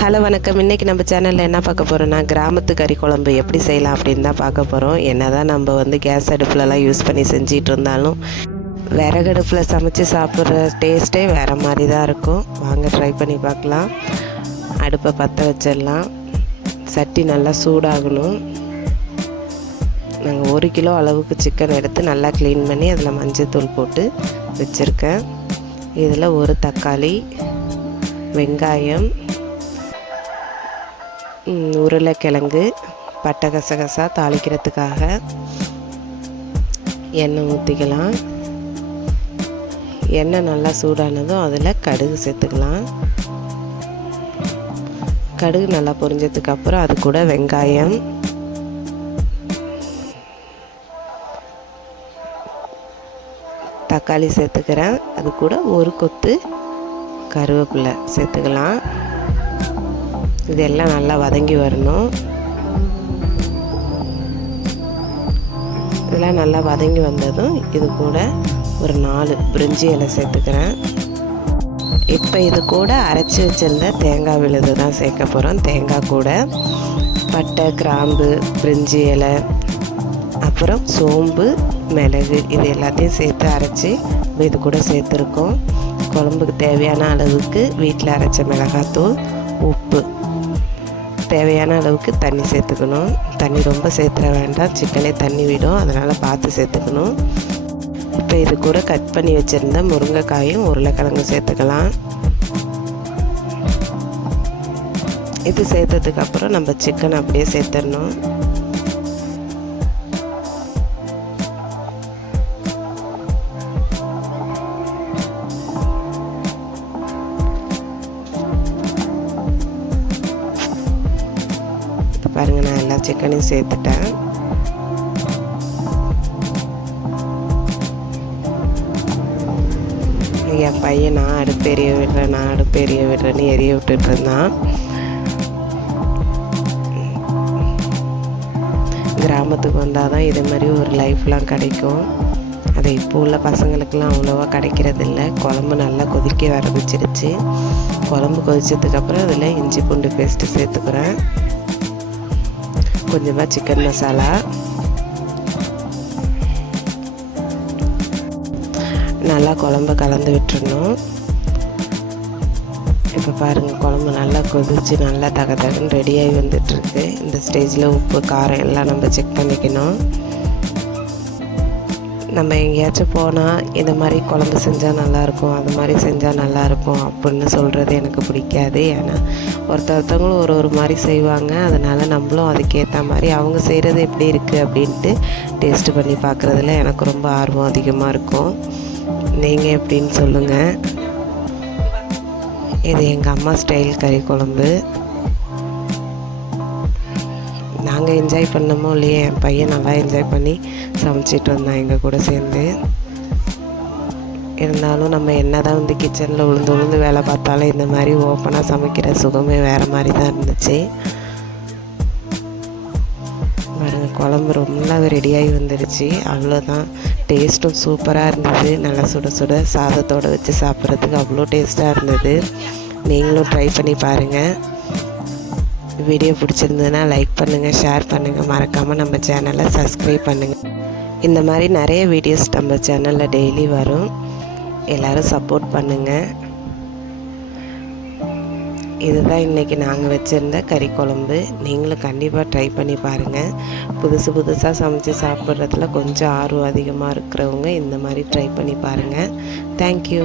Hello வணக்கம். இன்றைக்கி நம்ம சேனலில் என்ன பார்க்க போகிறோன்னா, கிராமத்து கறி குழம்பு எப்படி செய்யலாம் அப்படின்னு தான் பார்க்க போகிறோம். என்ன தான் நம்ம கேஸ் அடுப்புலலாம் யூஸ் பண்ணி செஞ்சிகிட்டு இருந்தாலும் விறகடுப்பில் சமைச்சு சாப்பிட்ற டேஸ்ட்டே வேறு மாதிரி தான் இருக்கும். வாங்க ட்ரை பண்ணி பார்க்கலாம். அடுப்பை பற்ற வச்சிடலாம். சட்டி நல்லா சூடாகணும். நாங்கள் 1 கிலோ அளவுக்கு சிக்கன் எடுத்து நல்லா க்ளீன் பண்ணி அதில் மஞ்சள்தூள் போட்டு வச்சுருக்கேன். இதில் ஒரு தக்காளி, வெங்காயம், உருளைக்கிழங்கு, பட்டை, கசகசா தாளிக்கிறதுக்காக எண்ணெய் ஊற்றிக்கலாம். எண்ணெய் நல்லா சூடானதும் அதில் கடுகு சேர்த்துக்கலாம். கடுகு நல்லா பொரிஞ்சதுக்கப்புறம் அது கூட வெங்காயம், தக்காளி சேர்த்துக்கிறேன். அது கூட ஒரு கொத்து கருவேப்பிலை சேர்த்துக்கலாம். இதெல்லாம் நல்லா வதங்கி வரணும். இதெல்லாம் நல்லா வதங்கி வந்ததும் இது கூட ஒரு 4 பிரிஞ்சி இலை சேர்த்துக்கிறேன். இப்போ இது கூட அரைச்சி வச்சுருந்த தேங்காய் விழுது தான் சேர்க்க போகிறோம். தேங்காய் கூட பட்டை, கிராம்பு, பிரிஞ்சி இலை, அப்புறம் சோம்பு, மிளகு இது எல்லாத்தையும் சேர்த்து அரைச்சி இது கூட சேர்த்துருக்கோம். குழம்புக்கு தேவையான அளவுக்கு வீட்டில் அரைச்ச மிளகாத்தூள், உப்பு, தேவையான அளவுக்கு தண்ணி சேர்த்துக்கணும். தண்ணி ரொம்ப சேர்த்துட வேண்டாம், சிக்கனே தண்ணி விடும், அதனால் பார்த்து சேர்த்துக்கணும். இப்போ இது கூட கட் பண்ணி வச்சுருந்த முருங்கைக்காயும் உருளைக்கிழங்கும் சேர்த்துக்கலாம். இது சேர்த்ததுக்கப்புறம் நம்ம சிக்கன் அப்படியே சேர்த்துடணும். பாருங்கள், நான் எல்லா சிக்கனையும் சேர்த்துட்டேன். என் பையன் நான் அடுப்பு எரிய விடுறேன்னு எரிய விட்டுட்டு இருந்தான். கிராமத்துக்கு வந்தால் தான் இதே மாதிரி ஒரு லைஃப்லாம் கிடைக்கும். அது இப்போ உள்ள பசங்களுக்கெல்லாம் அவ்வளோவா கிடைக்கிறதில்ல. குழம்பு நல்லா கொதிக்க ஆரம்பிச்சிருச்சு. குழம்பு கொதிச்சதுக்கப்புறம் அதில் இஞ்சி பூண்டு பேஸ்ட்டு சேர்த்துக்கிறேன். கொஞ்சமாக சிக்கன் மசாலா, நல்லா குழம்பு கலந்து விட்டுறணும். இப்போ பாருங்கள், குழம்பு நல்லா கொதித்து நல்லா தகன்னு ரெடியாகி வந்துட்டுருக்கு. இந்த ஸ்டேஜில் உப்பு, காரம் எல்லாம் நம்ம செக் பண்ணிக்கணும். நம்ம எங்கேயாச்சும் போனால் இந்த மாதிரி குழம்பு செஞ்சால் நல்லாயிருக்கும், அது மாதிரி செஞ்சால் நல்லாயிருக்கும் அப்படின்னு சொல்கிறது எனக்கு பிடிக்காது. ஏன்னா ஒருத்தவங்களும் ஒரு மாதிரி செய்வாங்க. அதனால் நம்மளும் அதுக்கேற்ற மாதிரி அவங்க செய்கிறது எப்படி இருக்குது அப்படின்ட்டு டேஸ்ட்டு பண்ணி பார்க்குறதுல எனக்கு ரொம்ப ஆர்வம் அதிகமாக இருக்கும். நீங்கள் எப்படின்னு சொல்லுங்கள். இது எங்கள் அம்மா ஸ்டைல் கறி குழம்பு. நாங்கள் என்ஜாய் பண்ணமோ இல்லையே, என் பையன் நல்லா என்ஜாய் பண்ணி சமைச்சிட்டு வந்தான் எங்கள் கூட சேர்ந்து. இருந்தாலும் நம்ம என்ன தான் கிச்சனில் உளுந்து வேலை பார்த்தாலும் இந்த மாதிரி ஓப்பனாக சமைக்கிற சுகமே வேறு மாதிரி தான் இருந்துச்சு. பாருங்கள், குழம்பு ரொம்ப ரெடியாகி வந்துடுச்சு. அவ்வளோதான். டேஸ்ட்டும் சூப்பராக இருந்தது. நல்லா சுட சுட சாதத்தோடு வச்சு சாப்பிட்றதுக்கு அவ்வளோ டேஸ்ட்டாக இருந்தது. நீங்களும் ட்ரை பண்ணி பாருங்கள். வீடியோ பிடிச்சிருந்ததுன்னா லைக் பண்ணுங்கள், ஷேர் பண்ணுங்கள், மறக்காமல் நம்ம சேனலை சப்ஸ்கிரைப் பண்ணுங்கள். இந்த மாதிரி நிறைய வீடியோஸ் நம்ம சேனலில் டெய்லி வரும். எல்லோரும் சப்போர்ட் பண்ணுங்கள். இதுதான் இன்றைக்கி நாங்கள் வச்சுருந்த கறி குழம்பு. நீங்களும் கண்டிப்பாக ட்ரை பண்ணி பாருங்கள். புதுசாக சமைச்சு சாப்பிட்றதுல கொஞ்சம் ஆர்வம் அதிகமாக இருக்கிறவங்க இந்த மாதிரி ட்ரை பண்ணி பாருங்கள். தேங்க்யூ.